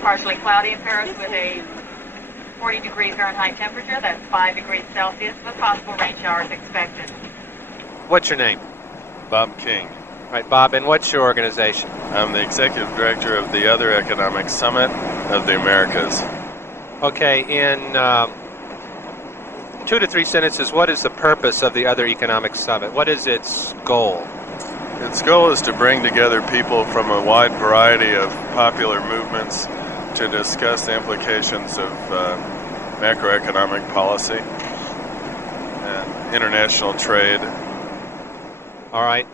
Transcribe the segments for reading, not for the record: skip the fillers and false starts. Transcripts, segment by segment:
partially cloudy in Paris with a 40 degree Fahrenheit temperature. That's 5 degrees Celsius with possible rain showers expected. What's your name? Bob King. All right, Bob, and what's your organization? I'm the executive director of the Other Economic Summit of the Americas. Okay, in 2 to 3 sentences, what is the purpose of the Other Economic Summit? What is its goal? Its goal is to bring together people from a wide variety of popular movements to discuss the implications of macroeconomic policy and international trade. All right.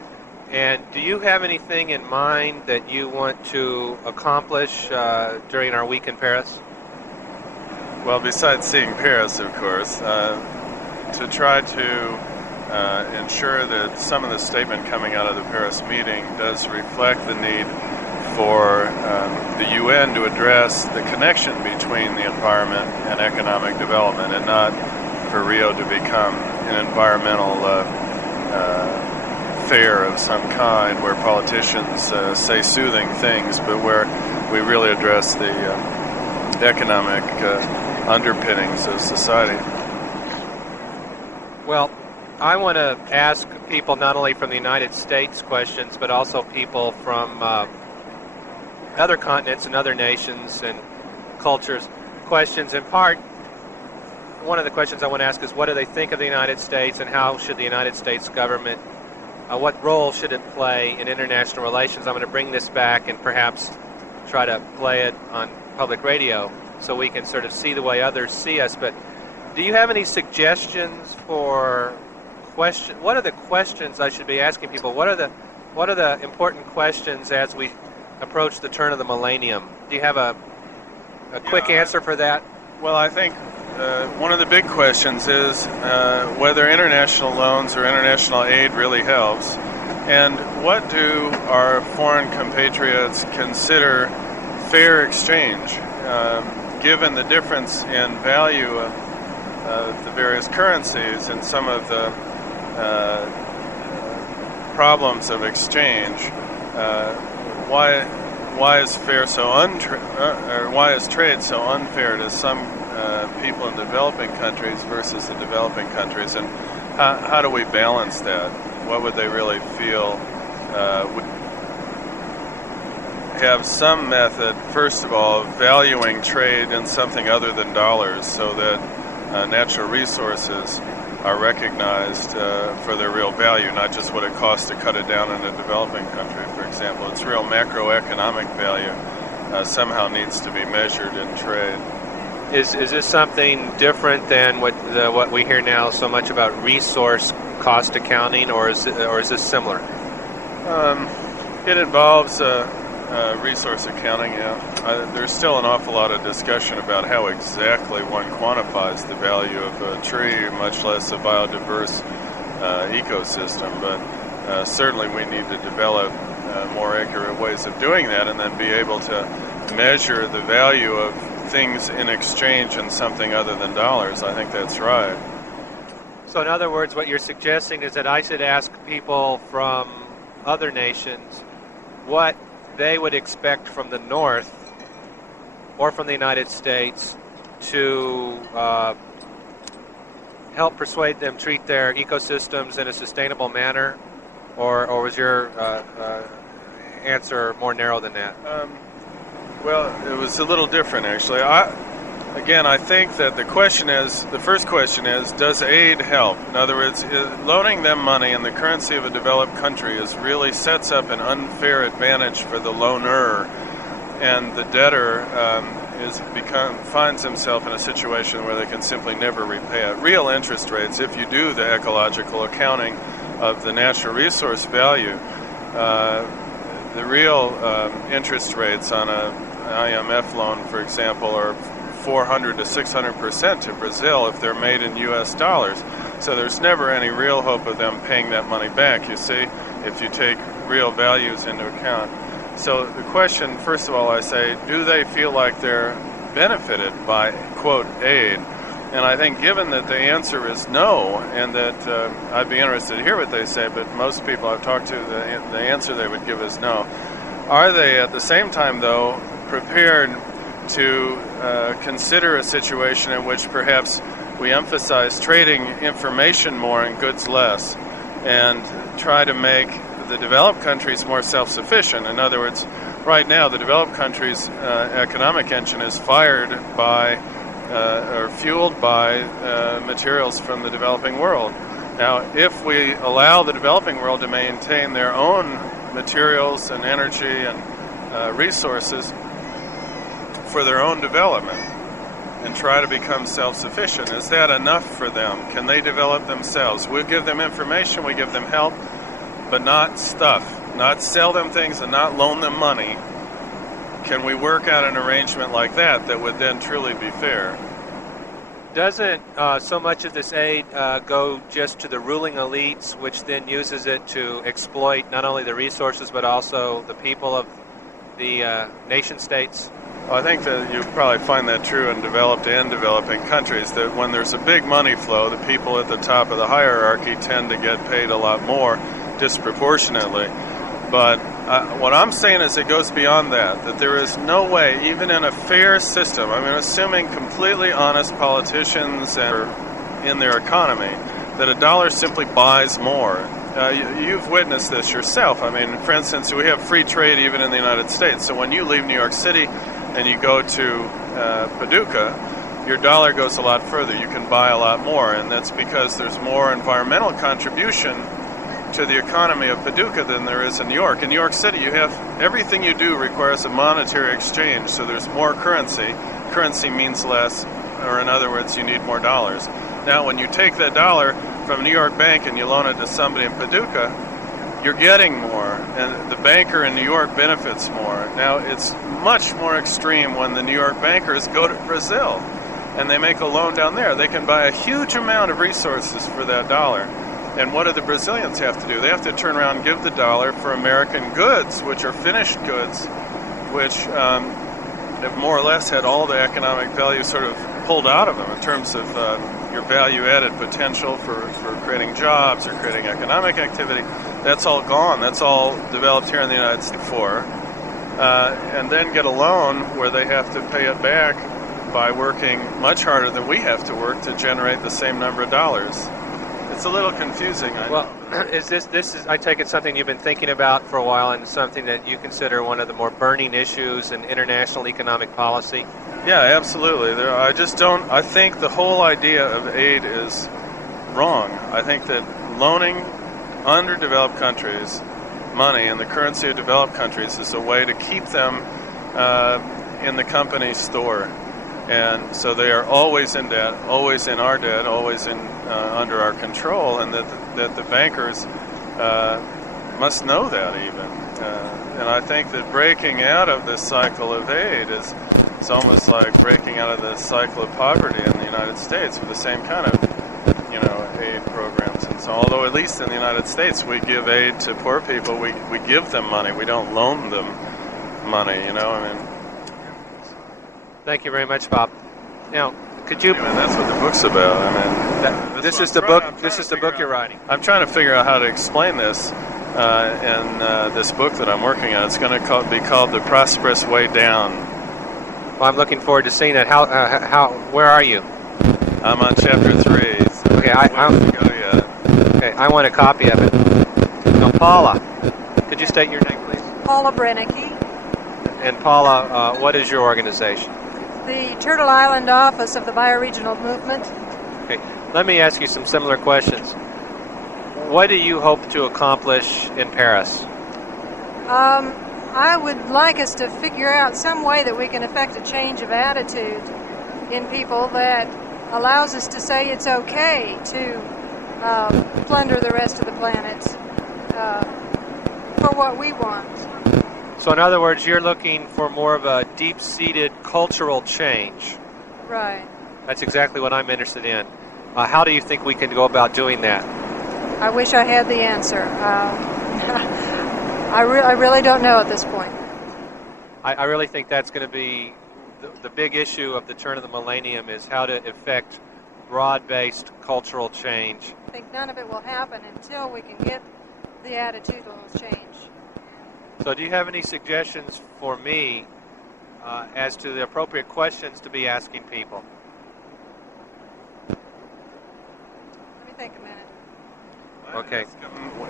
And do you have anything in mind that you want to accomplish during our week in Paris? Well, besides seeing Paris, of course, to try to ensure that some of the statement coming out of the Paris meeting does reflect the need for the UN to address the connection between the environment and economic development, and not for Rio to become an environmental fair of some kind where politicians say soothing things, but where we really address the economic underpinnings of society. Well, I want to ask people not only from the United States questions, but also people from other continents and other nations and cultures questions. In part, one of the questions I want to ask is, what do they think of the United States, and how should the United States government, what role should it play in international relations? I'm going to bring this back and perhaps try to play it on public radio so we can sort of see the way others see us. But do you have any suggestions for what are the questions I should be asking people? What are the important questions as we approach the turn of the millennium? Do you have a quick answer for that? Well, I think one of the big questions is whether international loans or international aid really helps, and what do our foreign compatriots consider fair exchange, given the difference in value of the various currencies and some of the problems of exchange. Why is fair so or why is trade so unfair to some people in developing countries versus the developing countries, and how do we balance that? What would they really feel would have some method, first of all, of valuing trade in something other than dollars, so that natural resources are recognized for their real value, not just what it costs to cut it down in a developing country, for example. Its real macroeconomic value somehow needs to be measured in trade. Is this something different than what we hear now so much about resource cost accounting, or is this similar? It involves resource accounting, yeah. There's still an awful lot of discussion about how exactly one quantifies the value of a tree, much less a biodiverse ecosystem, but certainly we need to develop more accurate ways of doing that, and then be able to measure the value of things in exchange in something other than dollars. I think that's right. So in other words, what you're suggesting is that I should ask people from other nations what they would expect from the North or from the United States to help persuade them treat their ecosystems in a sustainable manner, or was your answer more narrow than that? Well, it was a little different, actually. I think that the first question is, does aid help? In other words, loaning them money in the currency of a developed country really sets up an unfair advantage for the loaner, and the debtor finds himself in a situation where they can simply never repay it. Real interest rates, if you do the ecological accounting of the natural resource value, the real interest rates on an IMF loan, for example, are 400 to 600% to Brazil if they're made in U.S. dollars. So there's never any real hope of them paying that money back, you see, if you take real values into account. So the question, first of all, I say, do they feel like they're benefited by, quote, aid? And I think given that the answer is no, and that I'd be interested to hear what they say, but most people I've talked to, the answer they would give is no. Are they at the same time, though, prepared to consider a situation in which perhaps we emphasize trading information more and goods less, and try to make the developed countries more self-sufficient. In other words, right now the developed countries' economic engine is fired by or fueled by materials from the developing world. Now, if we allow the developing world to maintain their own materials and energy and resources for their own development and try to become self-sufficient, is that enough for them? Can they develop themselves? We'll give them information, we give them help, but not stuff, not sell them things and not loan them money. Can we work out an arrangement like that that would then truly be fair? Doesn't so much of this aid go just to the ruling elites, which then uses it to exploit not only the resources but also the people of the nation states? Well, I think that you probably find that true in developed and developing countries, that when there's a big money flow, the people at the top of the hierarchy tend to get paid a lot more disproportionately. But what I'm saying is it goes beyond that there is no way, even in a fair system, I mean, assuming completely honest politicians are in their economy, that a dollar simply buys more. You've witnessed this yourself. I mean, for instance, we have free trade even in the United States. So when you leave New York City and you go to Paducah, your dollar goes a lot further. You can buy a lot more, and that's because there's more environmental contribution to the economy of Paducah than there is in New York. In New York City, you have everything you do requires a monetary exchange, so there's more currency. Currency means less, or in other words, you need more dollars. Now, when you take that dollar from a New York bank and you loan it to somebody in Paducah, you're getting more, and the banker in New York benefits more. Now, it's much more extreme when the New York bankers go to Brazil and they make a loan down there. They can buy a huge amount of resources for that dollar. And what do the Brazilians have to do? They have to turn around and give the dollar for American goods, which are finished goods, which have more or less had all the economic value sort of pulled out of them in terms of your value-added potential for creating jobs or creating economic activity. That's all gone. That's all developed here in the United States for. And then get a loan where they have to pay it back by working much harder than we have to work to generate the same number of dollars. It's a little confusing, I know. Well, is this I take it, something you've been thinking about for a while, and something that you consider one of the more burning issues in international economic policy? Yeah, absolutely. I think the whole idea of aid is wrong. I think that loaning underdeveloped countries money in the currency of developed countries is a way to keep them in the company's store. And so they are always in debt, always in our debt, always in under our control, and that the bankers must know that even. And I think that breaking out of this cycle of aid is almost like breaking out of the cycle of poverty in the United States with the same kind of, aid programs. And so, although at least in the United States we give aid to poor people, we give them money. We don't loan them money. Thank you very much, Bob. Now, could you? That's what the book's about. This is the book. This is the book you're writing. I'm trying to figure out how to explain this in this book that I'm working on. It's going to be called "The Prosperous Way Down." Well, I'm looking forward to seeing that. Where are you? I'm on chapter 3. So okay, I want a copy of it. Now, Paula, could you state your name, please? Paula Brennicke. And Paula, what is your organization? The Turtle Island office of the Bioregional Movement. Okay, let me ask you some similar questions. What do you hope to accomplish in Paris? I would like us to figure out some way that we can affect a change of attitude in people that allows us to say it's okay to plunder the rest of the planet for what we want. So in other words, you're looking for more of a deep-seated cultural change. Right. That's exactly what I'm interested in. How do you think we can go about doing that? I wish I had the answer. I really don't know at this point. I really think that's going to be the big issue of the turn of the millennium, is how to effect broad-based cultural change. I think none of it will happen until we can get the attitudinal change. So do you have any suggestions for me as to the appropriate questions to be asking people. Let me think a minute. Okay.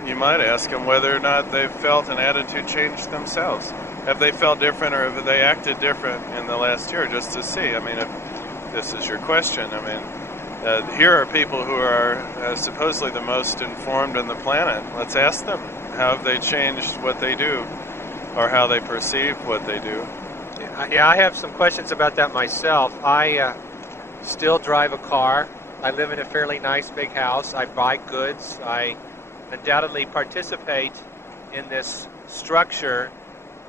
You might ask them whether or not they've felt an attitude change themselves. Have they felt different, or have they acted different in the last year, just to see? I mean, if this is your question, I mean, here are people who are supposedly the most informed on the planet. Let's ask them, how have they changed what they do, or how they perceive what they do? Yeah, I have some questions about that myself. I still drive a car. I live in a fairly nice big house. I buy goods. I undoubtedly participate in this structure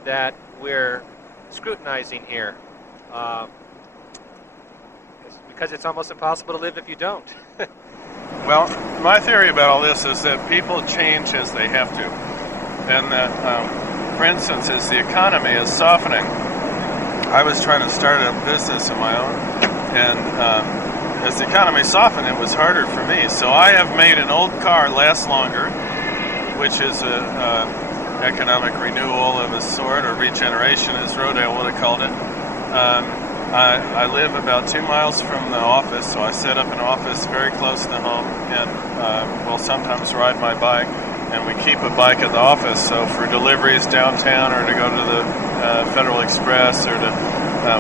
that we're scrutinizing here. Because it's almost impossible to live if you don't. Well, my theory about all this is that people change as they have to. And that, for instance, as the economy is softening, I was trying to start a business of my own, and as the economy softened, it was harder for me. So I have made an old car last longer, which is an economic renewal of a sort, or regeneration, as Rodale would have called it. I live about 2 miles from the office, so I set up an office very close to home, and will sometimes ride my bike. And we keep a bike at the office, so for deliveries downtown, or to go to the Federal Express, or to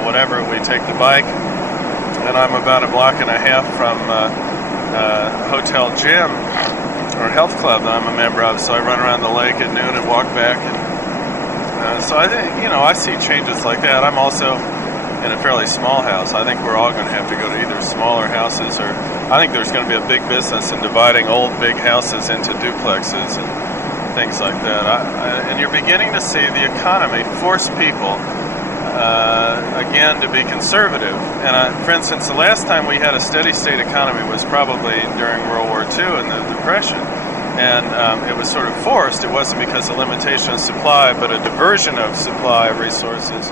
whatever, we take the bike. And I'm about a block and a half from hotel gym or health club that I'm a member of, so I run around the lake at noon and walk back. And so I think, I see changes like that. I'm also in a fairly small house. I think we're all going to have to go to either smaller houses, or I think there's going to be a big business in dividing old big houses into duplexes and things like that. And you're beginning to see the economy force people again to be conservative. And for instance, the last time we had a steady state economy was probably during World War II and the Depression. And it was sort of forced. It wasn't because of limitation of supply, but a diversion of supply of resources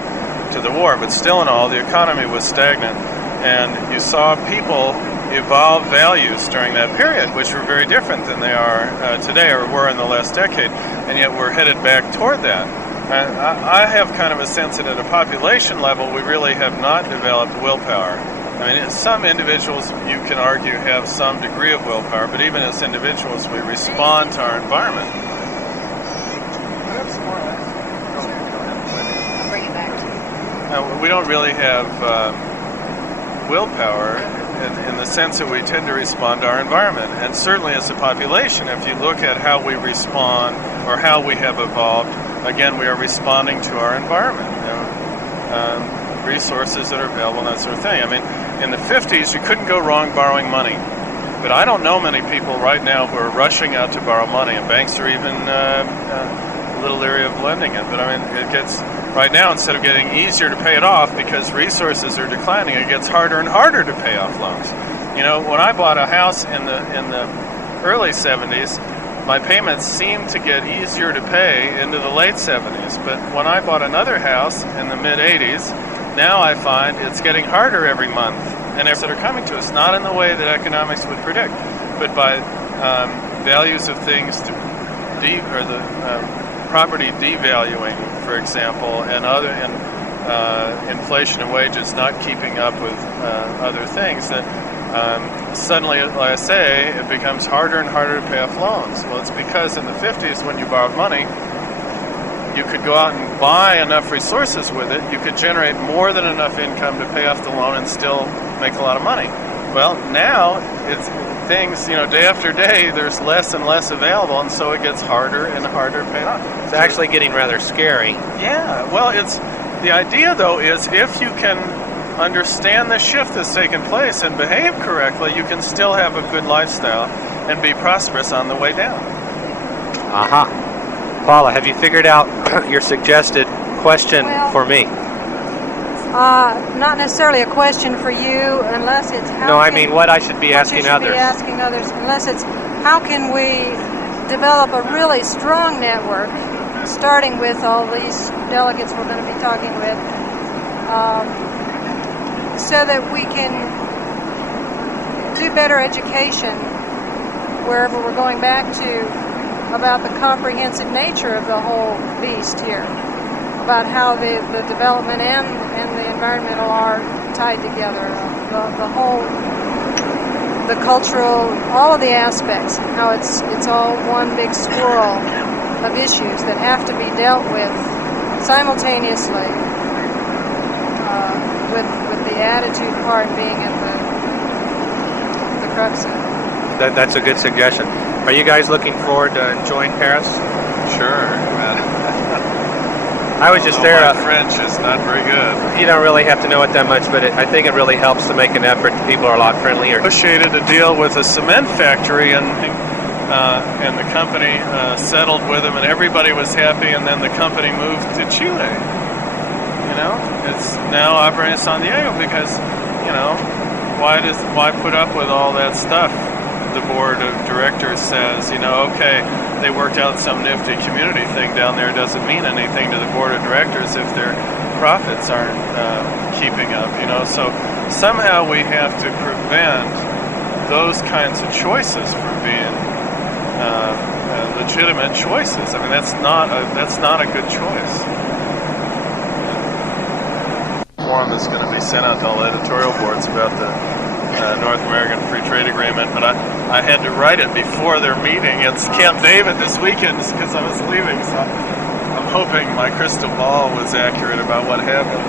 to the war. But still in all, the economy was stagnant. And you saw people evolve values during that period, which were very different than they are today, or were in the last decade. And yet we're headed back toward that. I have kind of a sense that at a population level, we really have not developed willpower. I mean, some individuals, you can argue, have some degree of willpower, but even as individuals, we respond to our environment. I'll bring it back to you. We don't really have willpower in the sense that we tend to respond to our environment. And certainly as a population, if you look at how we respond or how we have evolved, again, we are responding to our environment, resources that are available and that sort of thing. I mean, in the 50s, you couldn't go wrong borrowing money. But I don't know many people right now who are rushing out to borrow money, and banks are even a little leery of lending it. But I mean, it gets, right now, instead of getting easier to pay it off because resources are declining, it gets harder and harder to pay off loans. When I bought a house in the early 70s, my payments seemed to get easier to pay into the late 70s. But when I bought another house in the mid-80s, now I find it's getting harder every month. And that are coming to us, not in the way that economics would predict, but by values of things, property devaluing, for example, and inflation and wages not keeping up with other things, that suddenly, like I say, it becomes harder and harder to pay off loans. Well, it's because in the 50s, when you borrowed money, you could go out and buy enough resources with it. You could generate more than enough income to pay off the loan and still make a lot of money. Well, now it's things, day after day, there's less and less available, and so it gets harder and harder to pay it off. It's actually getting rather scary. Yeah, well, the idea, though, is if you can understand the shift that's taken place and behave correctly, you can still have a good lifestyle and be prosperous on the way down. Aha. Paula, have you figured out your suggested question for me? Not necessarily a question for you, unless it's what I should be asking others. Unless it's how can we develop a really strong network, starting with all these delegates we're going to be talking with, so that we can do better education wherever we're going back to, about the comprehensive nature of the whole beast here, about how the development and environmental are tied together. The whole, the cultural, all of the aspects, how it's all one big swirl of issues that have to be dealt with simultaneously, with the attitude part being at the crux of it. That's a good suggestion. Are you guys looking forward to enjoying Paris? Sure. I was just there. My French is not very good. You don't really have to know it that much, but I think it really helps to make an effort. People are a lot friendlier. Negotiated a deal with a cement factory, and the company settled with them, and everybody was happy. And then the company moved to Chile. You know, it's now operating in San Diego because, you know, why put up with all that stuff? The board of directors says, you know, okay, they worked out some nifty community thing down there. Doesn't mean anything to the board of directors if their profits aren't keeping up, you know. So somehow we have to prevent those kinds of choices from being legitimate choices. I mean, that's not a good choice. Form that's going to be sent out to all editorial boards about the North American Free Trade Agreement, but I had to write it before their meeting at Camp David this weekend because I was leaving, so I'm hoping my crystal ball was accurate about what happened.